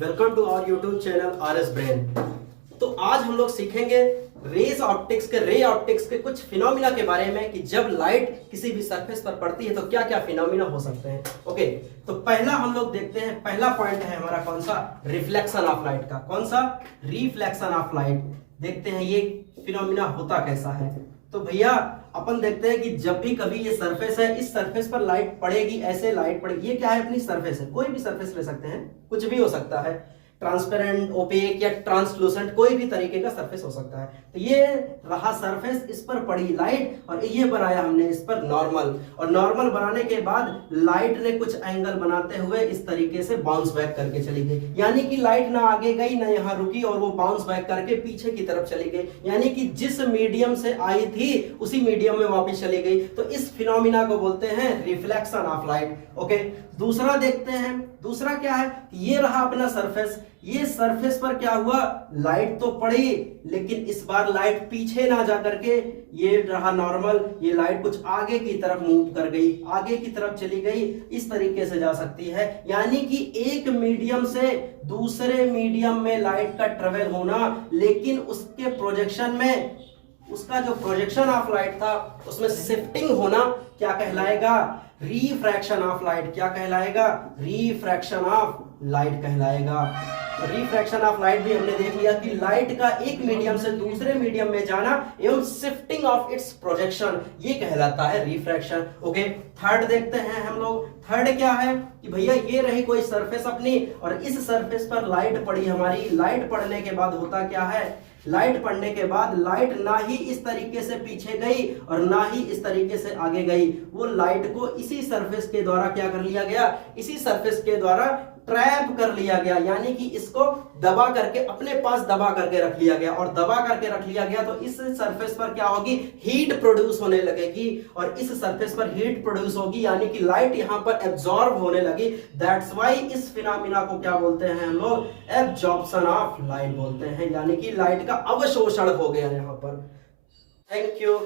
Welcome to our YouTube channel R S brain. तो आज हम लोग सीखेंगे रे ऑप्टिक्स के कुछ फिनोमिना के बारे में कि जब लाइट किसी भी सरफेस पर पड़ती है तो क्या क्या फिनोमिना हो सकते हैं। ओके, तो पहला हम लोग देखते हैं, पहला पॉइंट है हमारा कौन सा, रिफ्लेक्शन ऑफ लाइट का। कौन सा, रिफ्लेक्शन ऑफ लाइट। देखते हैं ये फिनोमिना होता कैसा है। तो भैया अपन देखते हैं कि जब भी कभी ये सरफेस है, इस सरफेस पर लाइट पड़ेगी, ऐसे लाइट पड़ेगी। ये क्या है, अपनी सरफेस है, कोई भी सरफेस ले सकते हैं, कुछ भी हो सकता है, ट्रांसपेरेंट, ओपेक या ट्रांसलूसेंट, कोई भी तरीके का सरफेस हो सकता है। तो ये रहा सरफेस, इस पर पड़ी लाइट और ये बनाया हमने इस पर नॉर्मल, और नॉर्मल बनाने के बाद लाइट ने कुछ एंगल बनाते हुए इस तरीके से बाउंस बैक करके चली गई। यानी कि लाइट ना आगे गई ना यहाँ रुकी और वो बाउंस बैक करके पीछे की तरफ चली गई, यानी कि जिस मीडियम से आई थी उसी मीडियम में वापस चली गई। तो इस फिनोमिना को बोलते हैं रिफ्लेक्शन ऑफ लाइट। ओके, दूसरा देखते हैं, दूसरा क्या है, ये रहा अपना सरफेस। ये सरफेस पर क्या हुआ, लाइट तो पड़ी लेकिन इस बार लाइट पीछे ना जा करके, ये रहा नॉर्मल, ये लाइट कुछ आगे की तरफ मूव कर गई, आगे की तरफ चली गई, इस तरीके से जा सकती है। यानी कि एक मीडियम से दूसरे मीडियम में लाइट का ट्रेवल होना, लेकिन उसके प्रोजेक्शन में, उसका जो प्रोजेक्शन ऑफ लाइट था उसमें शिफ्टिंग होना क्या कहलाएगा, रिफ्रैक्शन ऑफ लाइट। क्या कहलाएगा, रिफ्रैक्शन ऑफ लाइट कहलाएगा। रिफ्रैक्शन ऑफ लाइट भी हमने देख लिया कि लाइट का एक मीडियम से दूसरे मीडियम में जाना एवं शिफ्टिंग ऑफ इट्स प्रोजेक्शन, ये कहलाता है रिफ्रैक्शन। ओके, थर्ड देखते हैं हम लोग। थर्ड क्या है कि भैया ये रही कोई सरफेस अपनी और इस सरफेस पर लाइट पड़ी हमारी। लाइट पड़ने के बाद होता क्या है, लाइट पड़ने के बाद लाइट ना ही इस तरीके से पीछे गई और ना ही इस तरीके से आगे गई, वो लाइट को इसी सरफेस के द्वारा क्या कर लिया गया, इसी सरफेस के द्वारा ट्रैप कर लिया गया। यानी कि इसको दबा करके अपने पास दबा करके रख लिया गया, और दबा करके रख लिया गया तो इस सरफेस पर क्या होगी, हीट प्रोड्यूस होने लगेगी, और इस सरफेस पर हीट प्रोड्यूस होगी यानी कि लाइट यहां पर एब्जॉर्ब होने लगी। दैट्स वाई इस फिनोमिना को क्या बोलते हैं हम लोग, एब्जॉर्प्शन ऑफ लाइट बोलते हैं, यानी कि लाइट का अवशोषण हो गया यहां पर। Thank you.